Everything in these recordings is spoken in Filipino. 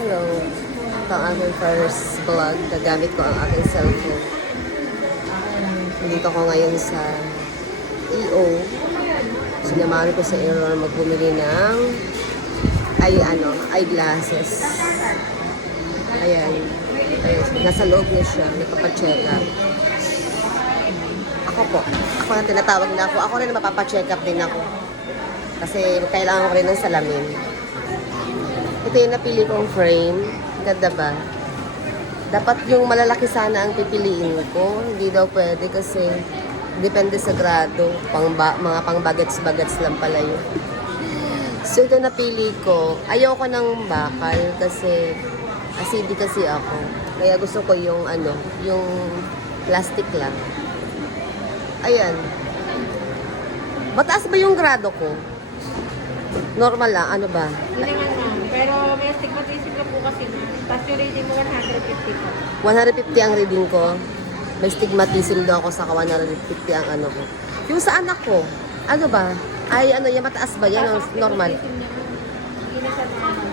Hello. Ito ang aking first vlog. Nagamit ko ang aking cellphone. Dito ko ngayon sa EO. Sinamahan ko sa Error magbumili ng eyeglasses. Ayan. Nasa loob niya siya. Nagpapacheck up. Ako na tinatawag na ako. Ako rin mapapacheck up din ako. Kasi kailangan ko rin ng salamin. Ito yung napili kong frame. Ganda ba? Dapat yung malalaki sana ang pipiliin ko. Hindi daw pwede kasi depende sa grado. Mga pang bagets-bagets lang pala yun. So ito napili ko. Ayoko ng bakal kasi acidic kasi ako. Kaya gusto ko yung yung plastic lang. Ayan. Mataas ba yung grado ko? Normal lang. Ano ba? Hindi naman ma'am. Pero may astigmatism na po kasi na. Tapos yung reading mo 150 po. 150 ang reading ko. May stigmatism daw ako sa 150 ang ano ko. Yung sa anak ko, ano ba? Ay, yung mataas ba yan? O normal? Hindi na siya normal.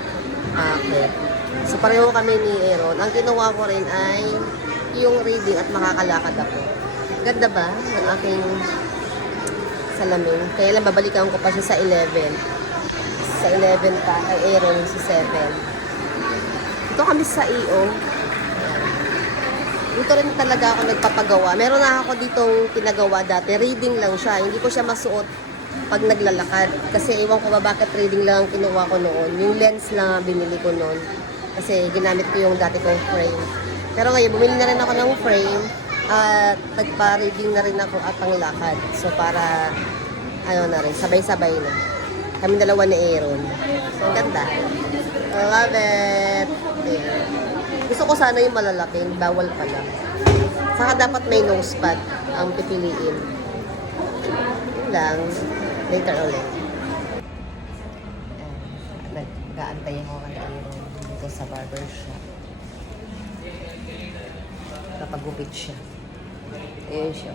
Okay. So, pareho kami ni Aaron. Ang kinuha ko rin ay yung reading at makakalakad ako. Ganda ba? Ang aking salamin. Kaya lang, babalikan ko pa siya sa 11. Sa 11 pa, kay Aaron sa 7. Ito kami sa EO. Dito rin talaga ako nagpapagawa. Meron na ako ditong pinagawa dati. Reading lang siya. Hindi ko siya masuot pag naglalakad. Kasi ewan ko ba bakit reading lang ang kinuha ko noon. Yung lens lang ang binili ko noon. Kasi ginamit ko yung dati kong frame. Pero ngayon, bumili na rin ako ng frame. At nagpa-reading na rin ako at panglakad. So para, na rin, sabay-sabay na. Kami dalawa ni Aaron. So, ang ganda. I love it. Yeah. Gusto ko sana yung malalaking. Bawal pala. Saka dapat may nose pad ang pipiliin. Yun lang. Later ulit. Nag-aantay ako kay Aaron dito sa barbershop. Napagupit siya. Ayan siya.